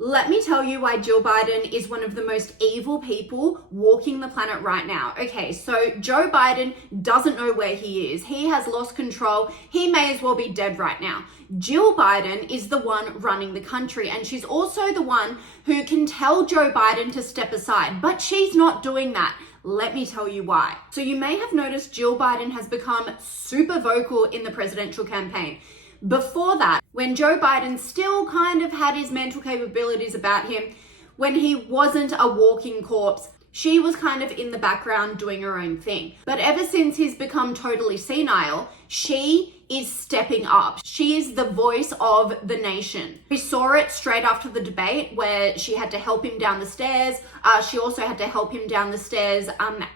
Let me tell you why Jill Biden is one of the most evil people walking the planet right now. Okay, so Joe Biden doesn't know where he is. He has lost control. He may as well be dead right now. Jill Biden is the one running the country, and she's also the one who can tell Joe Biden to step aside, but she's not doing that. Let me tell you why. So you may have noticed Jill Biden has become super vocal in the presidential campaign. Before that, when Joe Biden still kind of had his mental capabilities about him, when he wasn't a walking corpse, she was kind of in the background doing her own thing. But ever since he's become totally senile, she is stepping up. She is the voice of the nation. We saw it straight after the debate where she had to help him down the stairs. She also had to help him down the stairs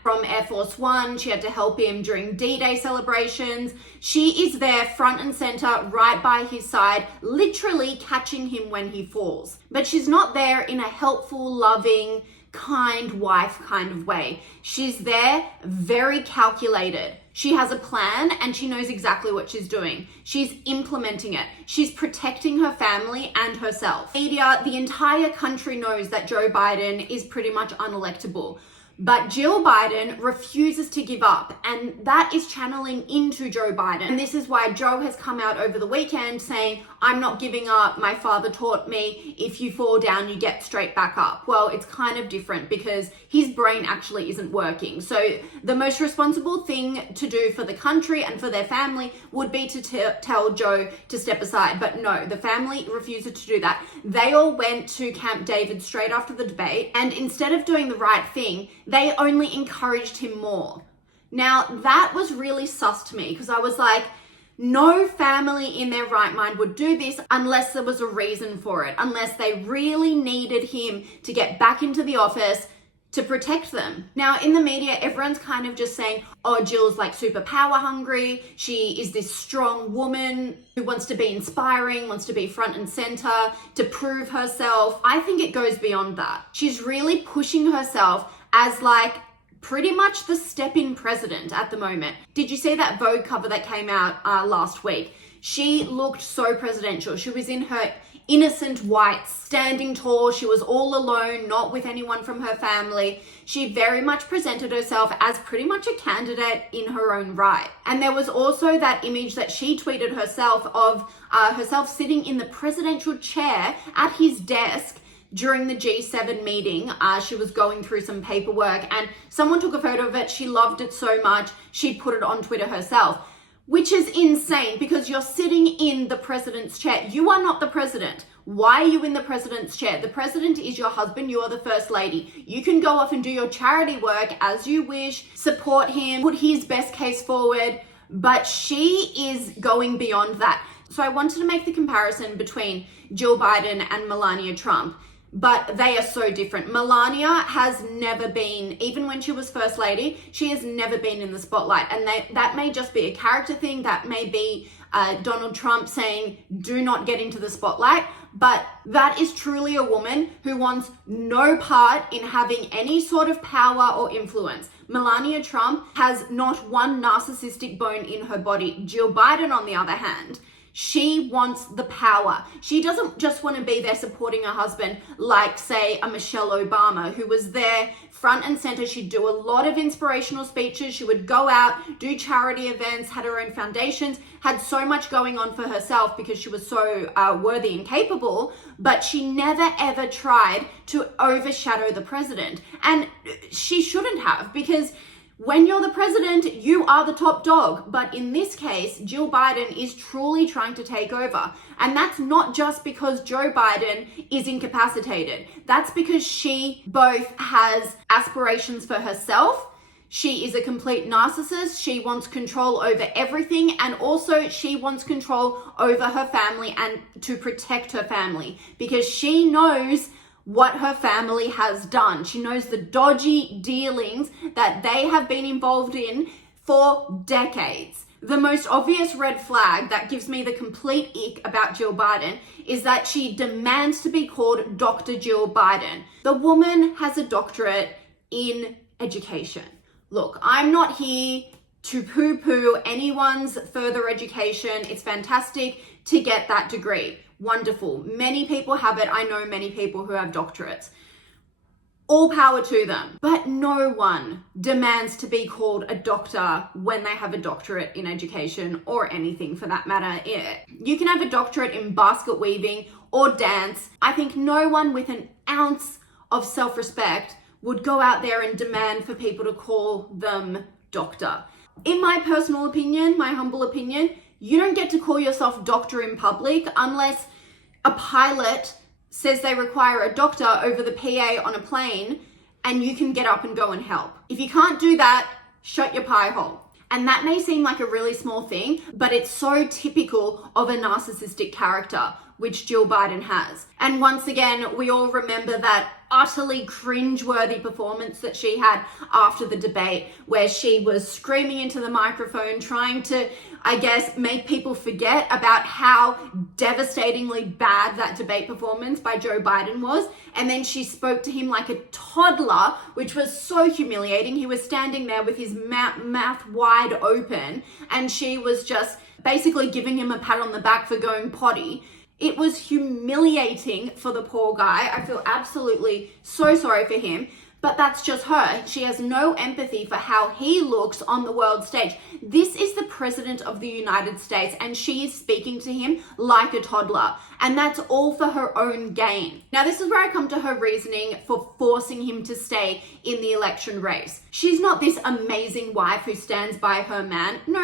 from Air Force One. She had to help him during D-Day celebrations. She is there front and center, right by his side, literally catching him when he falls. But she's not there in a helpful, loving, kind wife kind of way. She's there very calculated. She has a plan and she knows exactly what she's doing. She's implementing it. She's protecting her family and herself. Media, the entire country knows that Joe Biden is pretty much unelectable. But Jill Biden refuses to give up, and that is channeling into Joe Biden. And this is why Joe has come out over the weekend saying, I'm not giving up. My father taught me, if you fall down, you get straight back up. Well, it's kind of different because his brain actually isn't working. So the most responsible thing to do for the country and for their family would be to tell Joe to step aside. But no, the family refuses to do that. They all went to Camp David straight after the debate, and instead of doing the right thing, they only encouraged him more. Now, that was really sus to me because I was like, no family in their right mind would do this unless there was a reason for it, unless they really needed him to get back into the office to protect them. Now, in the media, everyone's kind of just saying, oh, Jill's like super power hungry. She is this strong woman who wants to be inspiring, wants to be front and center, to prove herself. I think it goes beyond that. She's really pushing herself as like pretty much the step-in president at the moment. Did you see that Vogue cover that came out last week? She looked so presidential. She was in her innocent white, standing tall. She was all alone, not with anyone from her family. She very much presented herself as pretty much a candidate in her own right. And there was also that image that she tweeted herself of herself sitting in the presidential chair at his desk during the G7 meeting. She was going through some paperwork and someone took a photo of it. She loved it so much, she put it on Twitter herself, which is insane because you're sitting in the president's chair. You are not the president. Why are you in the president's chair? The president is your husband. You are the first lady. You can go off and do your charity work as you wish, support him, put his best case forward, but she is going beyond that. So I wanted to make the comparison between Jill Biden and Melania Trump. But they are so different. Melania has never been, even when she was first lady, she has never been in the spotlight. And that may just be a character thing. That may be Donald Trump saying, do not get into the spotlight. But that is truly a woman who wants no part in having any sort of power or influence. Melania Trump has not one narcissistic bone in her body. Jill Biden, on the other hand, she wants the power. She doesn't just want to be there supporting her husband like, say, a Michelle Obama, who was there front and center. She'd do a lot of inspirational speeches. She would go out, do charity events, had her own foundations, had so much going on for herself because she was so worthy and capable, but she never ever tried to overshadow the president. And she shouldn't have, because when you're the president, you are the top dog. But in this case, Jill Biden is truly trying to take over. And that's not just because Joe Biden is incapacitated. That's because she both has aspirations for herself. She is a complete narcissist. She wants control over everything. And also she wants control over her family and to protect her family because she knows what her family has done. She knows the dodgy dealings that they have been involved in for decades. The most obvious red flag that gives me the complete ick about Jill Biden is that she demands to be called Dr. Jill Biden. The woman has a doctorate in education. Look, I'm not here to poo-poo anyone's further education. It's fantastic to get that degree. Wonderful. Many people have it. I know many people who have doctorates. All power to them. But no one demands to be called a doctor when they have a doctorate in education or anything for that matter. You can have a doctorate in basket weaving or dance. I think no one with an ounce of self-respect would go out there and demand for people to call them doctor. In my personal opinion, my humble opinion, you don't get to call yourself doctor in public unless a pilot says they require a doctor over the PA on a plane and you can get up and go and help. If you can't do that, shut your pie hole. And that may seem like a really small thing, but it's so typical of a narcissistic character, which Jill Biden has. And once again, we all remember that utterly cringeworthy performance that she had after the debate, where she was screaming into the microphone, trying to, I guess, make people forget about how devastatingly bad that debate performance by Joe Biden was. And then she spoke to him like a toddler, which was so humiliating. He was standing there with his mouth wide open, and she was just basically giving him a pat on the back for going potty. It was humiliating for the poor guy. I feel absolutely so sorry for him, but that's just her. She has no empathy for how he looks on the world stage. This is the president of the United States, and she is speaking to him like a toddler, and that's all for her own gain. Now, this is where I come to her reasoning for forcing him to stay in the election race. She's not this amazing wife who stands by her man. No.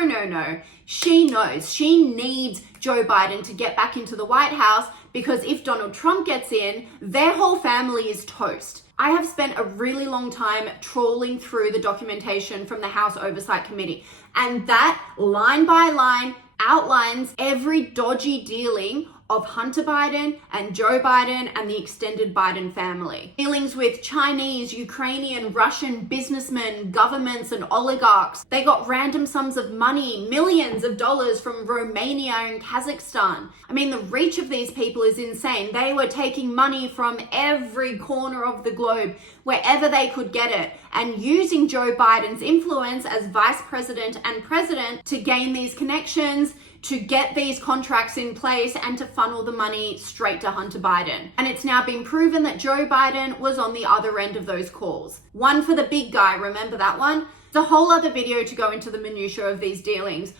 She knows she needs Joe Biden to get back into the White House, because if Donald Trump gets in, their whole family is toast. I have spent a really long time trawling through the documentation from the House Oversight Committee, and that line by line outlines every dodgy dealing of Hunter Biden and Joe Biden and the extended Biden family. Dealings with Chinese, Ukrainian, Russian businessmen, governments, and oligarchs. They got random sums of money, millions of dollars from Romania and Kazakhstan. I mean, the reach of these people is insane. They were taking money from every corner of the globe, wherever they could get it, and using Joe Biden's influence as vice president and president to gain these connections, to get these contracts in place, and to funnel the money straight to Hunter Biden. And it's now been proven that Joe Biden was on the other end of those calls. One for the big guy, remember that one? It's a whole other video to go into the minutiae of these dealings.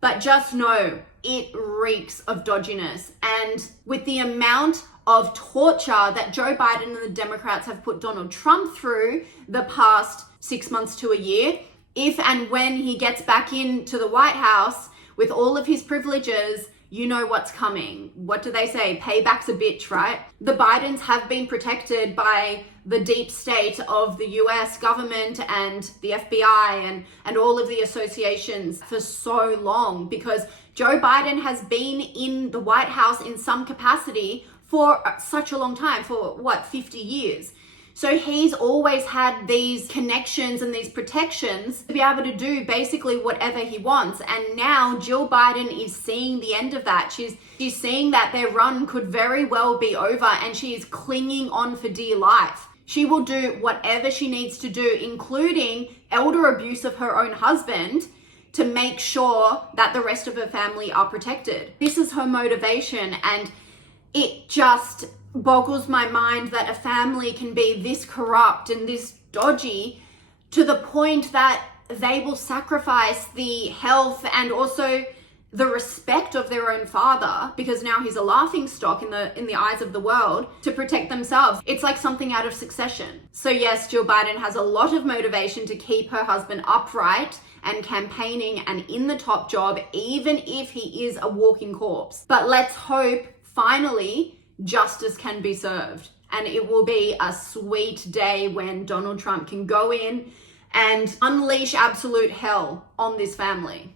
But just know, it reeks of dodginess. And with the amount of torture that Joe Biden and the Democrats have put Donald Trump through the past 6 months to a year, if and when he gets back into the White House with all of his privileges, you know what's coming. What do they say? Payback's a bitch, right? The Bidens have been protected by the deep state of the US government and the FBI and all of the associations for so long, because Joe Biden has been in the White House in some capacity for such a long time, for 50 years. So he's always had these connections and these protections to be able to do basically whatever he wants. And now Jill Biden is seeing the end of that. She's seeing that their run could very well be over, and she is clinging on for dear life. She will do whatever she needs to do, including elder abuse of her own husband, to make sure that the rest of her family are protected. This is her motivation, and it just boggles my mind that a family can be this corrupt and this dodgy to the point that they will sacrifice the health and also the respect of their own father, because now he's a laughing stock in the eyes of the world, to protect themselves. It's like something out of Succession. So yes, Jill Biden has a lot of motivation to keep her husband upright and campaigning and in the top job, even if he is a walking corpse. But let's hope finally justice can be served, and it will be a sweet day when Donald Trump can go in and unleash absolute hell on this family.